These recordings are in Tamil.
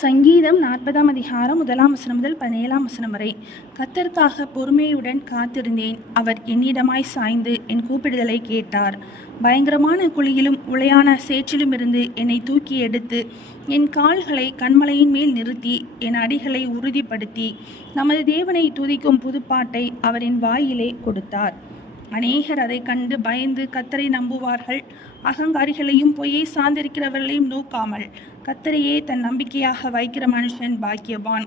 சங்கீதம் நாற்பதாம் அதிகாரம் முதலாம் வசனம் முதல் பதினேழாம் வசனம் வரை. கத்தருக்காக பொறுமையுடன் காத்திருந்தேன். அவர் என்னிடமாய் சாய்ந்து என் கூப்பிடுதலை கேட்டார். பயங்கரமான குழியிலும் உளையான சேற்றிலும் இருந்து என்னை தூக்கி எடுத்து என் கால்களை கண்மலையின் மேல் நிறுத்தி என் அடிகளை உறுதிப்படுத்தி நமது தேவனை துதிக்கும் புதுப்பாட்டை அவரின் வாயிலே கொடுத்தார். அநேகர் அதை கண்டு பயந்து கத்தரை நம்புவார்கள். அகங்காரிகளையும் பொய்யை சார்ந்திருக்கிறவர்களையும் நோக்காமல் கத்தரையே தன் நம்பிக்கையாக வைக்கிற மனுஷன் பாக்கியவான்.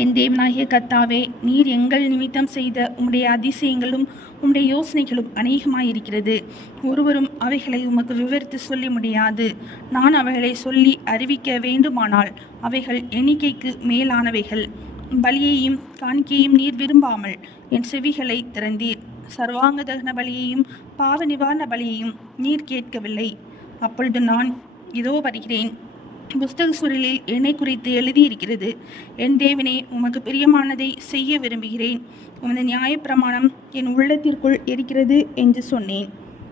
என் தேவனாகிய கத்தாவே நீர் எங்கள் நிமித்தம் செய்த உம்முடைய அதிசயங்களும் உம்முடைய யோசனைகளும் அநேகமாயிருக்கிறது. ஒருவரும் அவைகளை உமக்கு விவரித்து சொல்ல முடியாது. நான் அவைகளை சொல்லி அறிவிக்க வேண்டுமானால் அவைகள் எண்ணிக்கைக்கு மேலானவைகள். பலியையும் காணிக்கையும் நீர் விரும்பாமல் என் செவிகளை திறந்தீர். சர்வாங்க தகன பலியையும் பாவ நிவாரண பலியையும் நீர் கேட்கவில்லை. அப்பொழுது நான் இதோ வருகிறேன். புஸ்தக சுருளில் என்னை குறித்து எழுதியிருக்கிறது. என் தேவனே உமக்கு பிரியமானதை செய்ய விரும்புகிறேன். உமது நியாயப்பிரமாணம் என் உள்ளத்திற்குள் இருக்கிறது என்று சொன்னேன்.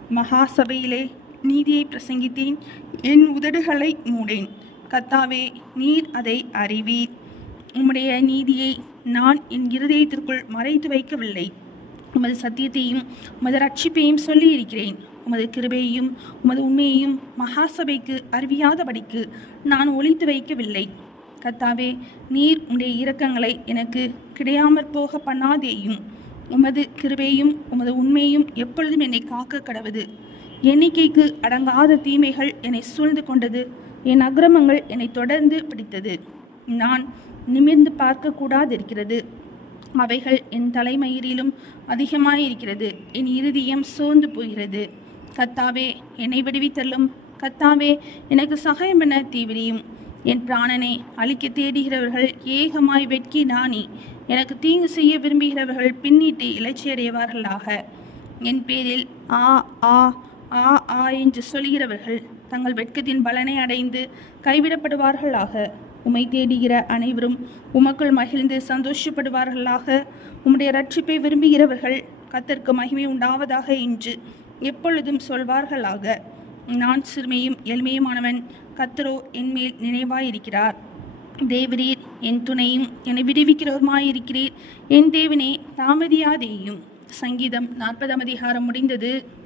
மகா சபையிலே நீதியை பிரசங்கித்தேன். என் உதடுகளை மூடேன். கத்தாவே நீர் அதை அறிவீர். உம்முடைய நீதியை நான் என் இருதயத்திற்குள் மறைத்து வைக்கவில்லை. உமது சத்தியத்தையும் உமது ரட்சிப்பையும் சொல்லியிருக்கிறேன். உமது கிருபையையும் உமது உண்மையையும் மகாசபைக்கு அறிவியாதபடிக்கு நான் ஒழித்து வைக்கவில்லை. கத்தாவே நீர் உடைய இரக்கங்களை எனக்கு கிடையாமற் போக பண்ணாதேயும் உமது கிருபையும் உமது உண்மையும் எப்பொழுதும் என்னை காக்க கடவுது. எண்ணிக்கைக்கு அடங்காத தீமைகள் என்னை சூழ்ந்து கொண்டது. என் அக்கிரமங்கள் என்னை தொடர்ந்து பிடித்தது. நான் நிமிர்ந்து பார்க்கக்கூடாதிருக்கிறது. அவைகள் என் தலைமயிரிலும் அதிகமாயிருக்கிறது. என் இருதயம் சோர்ந்து போகிறது. கத்தாவே என்னை விடுவித்தள்ளும். கத்தாவே எனக்கு சகாயம் என தீவிரியும்? என் பிராணனை அழிக்க தேடுகிறவர்கள் ஏகமாய் வெட்கி நாணி. எனக்கு தீங்கு செய்ய விரும்புகிறவர்கள் பின்னிட்டு இலச்சியடைவார்களாக என் பேரில் ஆ ஆ ஆ ஆ என்று சொல்கிறவர்கள் தங்கள் வெட்கத்தின் பலனை அடைந்து கைவிடப்படுவார்களாக. உமை தேடுகிற அனைவரும் உமக்குள் மகிழ்ந்து சந்தோஷப்படுவார்களாக. உம்முடைய ரட்சிப்பை விரும்புகிறவர்கள் கத்தருக்கு மகிமை உண்டாவதாக என்று எப்பொழுதும் சொல்வார்களாக. நான் சிறுமையும் எளிமையுமானவன் கத்தரோ என்மேல் நினைவாயிருக்கிறார். தேவரீர் என் துணையும் என்னை விடுவிக்கிறவருமாயிருக்கிறீர். என் தேவனே தாமதியாதேயும். சங்கீதம் நாற்பதாம் அதிகாரம் முடிந்தது.